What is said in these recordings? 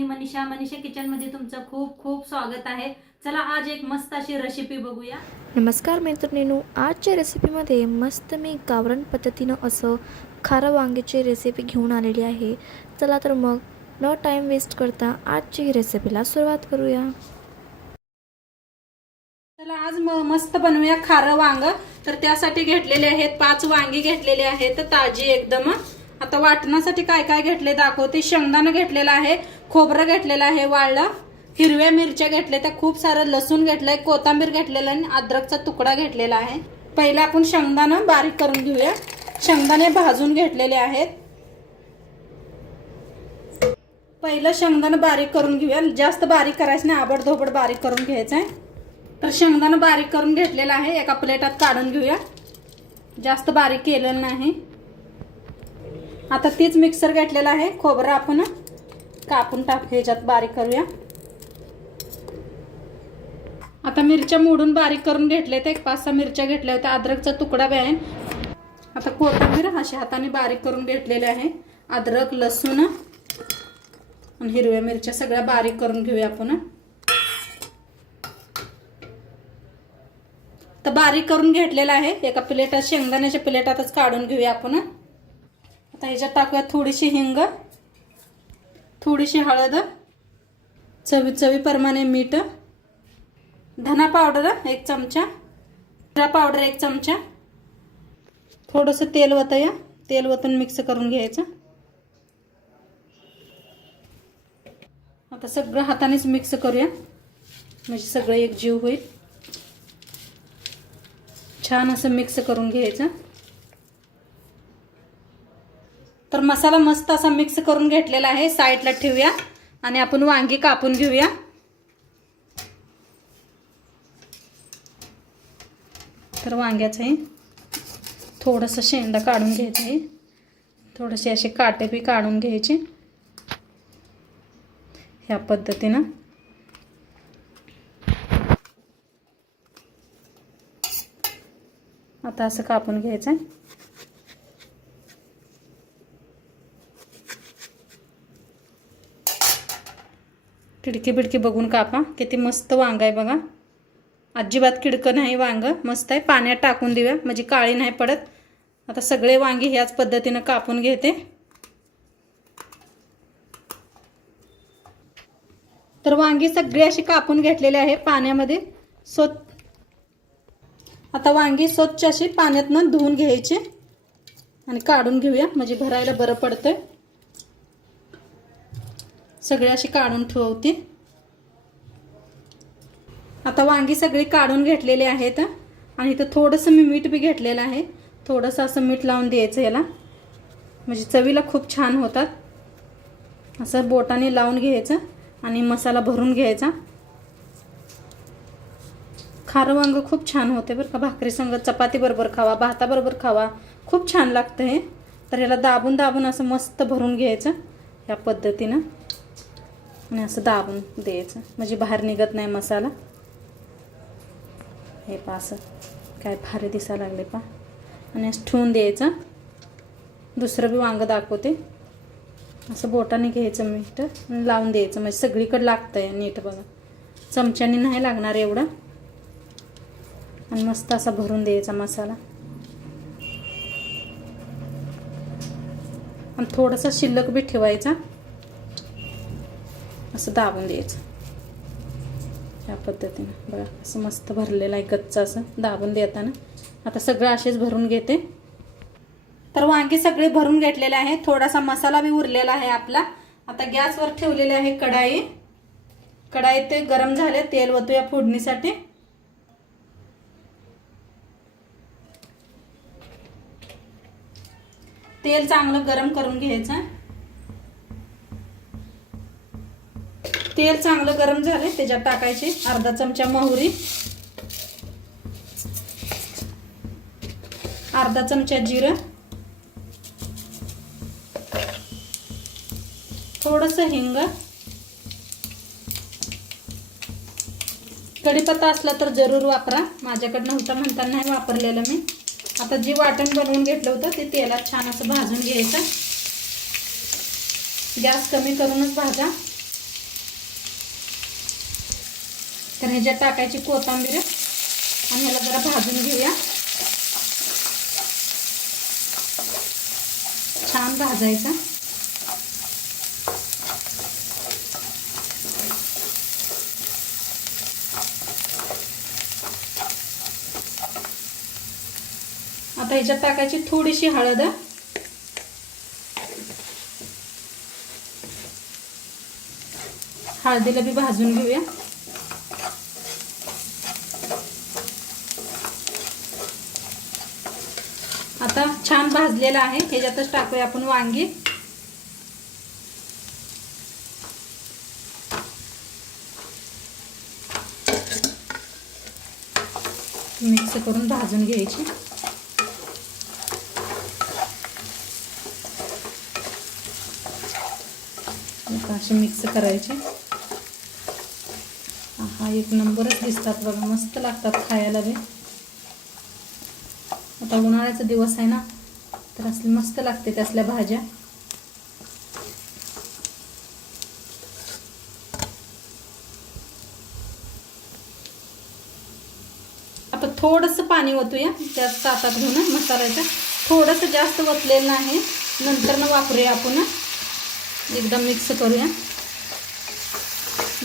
मी Manisha kitchen मध्ये तुमचं खूप खूप स्वागत आहे। चला आज एक मस्त अशी रेसिपी बघूया। नमस्कार मैत्रिणींनो, आजच्या रेसिपीमध्ये मस्त मी गावरान पद्धतीनं असं खारं वांग्याची रेसिपी घेऊन आलेली आहे। चला तर मग न टाइम वेस्ट करता आजची रेसिपीला सुरुवात करूया। चला आज मस्त बनवूया खारं वांग। तर त्यासाठी घेतलेले आहेत 5 वांगी घेतलेले आहेत ताजी एकदम। आता वाटण्यासाठी काय काय घेतले दाखवते। शेंगदाणा घेतलेला आहे, खोबरं घेतलेलं आहे वाळलं, हिरव्या मिरच्या घेतल्या, त्या खूप सारं लसूण घेतलंय, कोथिंबीर घेतलेलं आणि अद्रकचा तुकडा घेतलेला आहे। पहिला आपण शेंगदाणा बारीक करून घेऊया। शेंगदाणे भाजून घेतलेले आहेत। पहिलं शेंगदाणा बारीक करून घेऊया, जास्त बारीक करायचं नाही, आबडधोबड बारीक करून घ्यायचं आहे। तर शेंगदाणा बारीक करून घेतलेला आहे, एका प्लेटात काढून घेऊया, जास्त बारीक केलेलं नाही। आता तीच मिक्सर घेतलेला आहे, खोबरं आपण कापून ह्याच्यात बारीक करूया। आता मिरच्या मोडून बारीक करून घेतले, ते 5-6 मिरच्या घेतल्या होत्या, अद्रकचा तुकडा बी आहे। आता कोथिंबीर अशा हाताने बारीक करून घेतलेले आहे, अद्रक, लसूण आणि हिरव्या मिरच्या सगळ्या बारीक करून घेऊया आपण। तर बारीक करून घेतलेला आहे, एका प्लेटात शेंगदाण्याच्या प्लेटातच काढून घेऊया आपण। आता ह्याच्यात टाकूया थोडीशी हिंग, थोडीशी हळद, चवीप्रमाणे मीठ, धना पावडर 1 चमचा, जिरा पावडर 1 चमचा, थोडंसं तेल वतूया, तेल वतून मिक्स करून घ्यायचं। आता सगळं हातानेच मिक्स करूया, म्हणजे सगळं एकजीव होईल। छान असं मिक्स करून घ्यायचं। तर मसाला मस्त असा मिक्स करून घेतलेला आहे, साईडला ठेवूया आणि आपण वांगी कापून घेऊया। तर वांग्याचं थोडंसं शेंडा काढून घ्यायचं आहे, थोडेसे असे काटे बी काढून घ्यायचे ह्या पद्धतीनं। आता असं कापून घ्यायचं, खिडकी बिडकी बघून कापा, किती मस्त वांग आहे बघा, अजिबात किडकं नाही, वांग मस्त आहे। पाण्यात टाकून देऊया म्हणजे काळी नाही पडत। आता सगळे वांगी ह्याच पद्धतीनं कापून घेते। तर वांगी सगळी अशी कापून घेतलेली आहे पाण्यामध्ये आता वांगी स्वच्छ अशी पाण्यातनं धुवून घ्यायची आणि काढून घेऊया, म्हणजे भरायला बरं पडतंय। सगळे अशी काढून ठेवते। आता वांगी सगळी काढून घेतलेली आहेत आणि इथं थोडंसं मी मीठ बी घेतलेलं आहे, थोडंसं असं मीठ लावून द्यायचं याला, म्हणजे चवीला खूप छान होतात। असं बोटाने लावून घ्यायचं आणि मसाला भरून घ्यायचा। खारं वांग खूप छान होते बरं का, भाकरी संग, चपाती बरोबर खावा, भाताबरोबर खावा, खूप छान लागतं हे। तर याला दाबून दाबून असं मस्त भरून घ्यायचं ह्या पद्धतीनं आणि असं दाबून द्यायचं, म्हणजे बाहेर निघत नाही मसाला। हे पा असं काय भारी दिसायला लागले पा, आणि असं ठेवून द्यायचं। दुसरं बी वांग दाखवते, असं बोटाने घ्यायचं मीठ आणि लावून द्यायचं, म्हणजे सगळीकडे लागतंय नीट बघा, चमच्याने नाही लागणार एवढं। आणि मस्त असा भरून द्यायचा मसाला आणि थोडासा शिल्लक बी ठेवायचा, असं दाबून द्यायचं या पद्धतीने बघा, असं मस्त भरलेलं आहे गच्च असं दाबून देताना। आता सगळं असेच भरून घेते। तर वांगी सगळे भरून घेतलेले आहे, थोडासा मसाला बी उरलेला आहे आपला। आता गॅसवर ठेवलेले आहे कढाई, कढाईत ते गरम झाले, तेल वतूया फोडणीसाठी। तेल चांगलं गरम करून घ्यायचं। तेल चांगलं गरम झाले, त्याच्यात टाकायची अर्धा चमचा मोहरी, अर्धा चमचा जिरं, थोडंसं हिंग, कढीपत्ता असला तर जरूर वापरा, माझ्याकडे नव्हता म्हणताना नाही वापरलेलं मी। आता जी वाटण बनवून घेतलं होतं ते तेलात छान असं भाजून घ्यायचं, गॅस कमी करूनच भाजा। ह्याच्यात टाकायची कोथिंबीर आणि ह्याला जरा भाजून घेऊया. छान भाजायचं. आता ह्याच्यात टाकायची थोडीशी हळद. हळदीला बी भाजून घेऊया. आता छान भाजलेलं आहे. ह्याच्यातच टाकूया आपण वांगी. मिक्स करून भाजून घ्यायची. असे मिक्स करायचे. हा एक नंबरच दिसतात बघा, मस्त लागतात खायला बी. आता उन्हाळ्याचा दिवस आहे ना, तर असले मस्त लागते त्यासल्या भाज्या. आता थोडंसं पाणी ओतूया त्या ताटात घेऊन मसाल्याचं. थोडंसं जास्त ओतलेलं नाही, नंतर न वापरूया आपण. एकदम मिक्स करूया.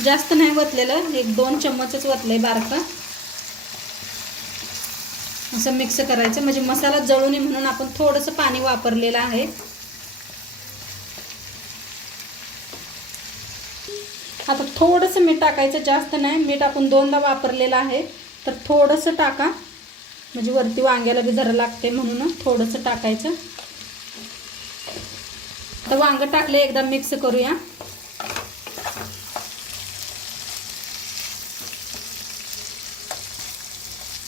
जास्त नाही ओतलेलं, 1-2 चम्मचच ओतलंय बारका. असं मिक्स करायचं म्हणजे मसाला जळू नये म्हणून आपण थोडंसं पाणी वापरलेलं आहे. आता थोडंसं मीठ टाकायचं, जास्त नाही. मीठ आपण 2दा वापरलेलं आहे, तर थोडंसं टाका म्हणजे वरती वांग्याला बी जरा लागते म्हणून थोडंसं टाकायचं. आता वांग टाकले, एकदा मिक्स करूया.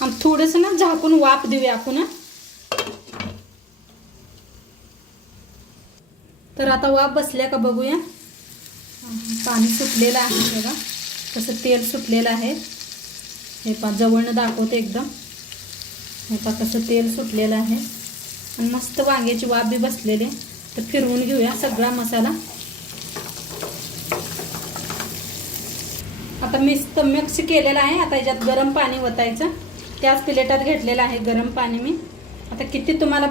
आणि थोडंसं ना झाकून वाफ देऊया आपण. तर आता वाफ बसल्या का बघूया. पाणी सुटलेलं आहे बघा, कसं तेल सुटलेलं आहे. हे पा जवळनं दाखवते एकदम. हे पा कसं तेल सुटलेलं आहे आणि मस्त वांग्याची वाफ बी बसलेली. तर फिरवून घेऊया सगळा मसाला. आता मिक्स केलेला आहे. आता याच्यात गरम पाणी ओतायचं. त्याच प्लेटात घेतलेलं आहे गरम पाणी मी. आता किती तुम्हाला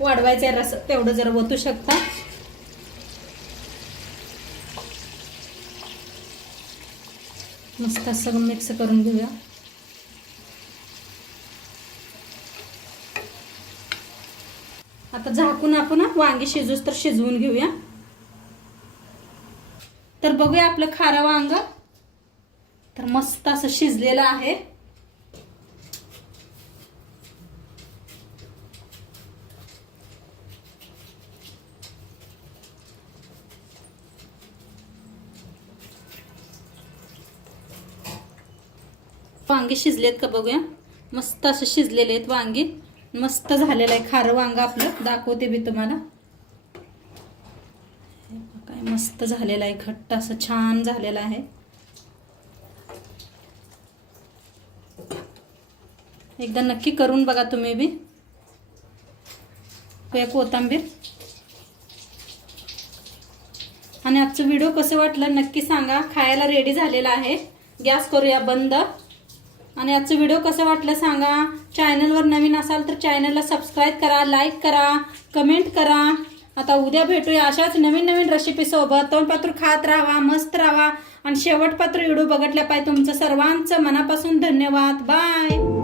वाढवायचं आहे रस तेवढं जरा ओतू शकता. मस्त असं मिक्स करून घेऊया. आता झाकून आपण वांगी शिजूस तर शिजवून घेऊया. तर बघूया आपलं खारं वांग तर मस्त असं शिजलेलं आहे. वांगी शिजलेत का बघूया. मस्त असं शिजलेले आहेत वांगी. मस्त झालेलं आहे खारं वांग आपलं. दाखवते मी तुम्हाला. काय मस्त झालेलं आहे, घट्ट असं छान झालेलं आहे. एकदा नक्की करून बघा तुम्ही बी. कोथिंबीर. आणि आजचं व्हिडिओ कसं वाटलं नक्की सांगा. खायला रेडी झालेला आहे. गॅस करूया बंद. आणि आजचं व्हिडिओ कसं वाटलं सांगा. चॅनलवर नवीन असाल तर चॅनलला सबस्क्राईब करा, लाईक करा, कमेंट करा. आता उद्या भेटूया अशाच नवीन नवीन रेसिपी सोबत. तोंडपात्र खात राहा, मस्त राहा आणि शेवटपात्र व्हिडिओ बघितल्या पाहिजे. तुमचं सर्वांचं मनापासून धन्यवाद. बाय.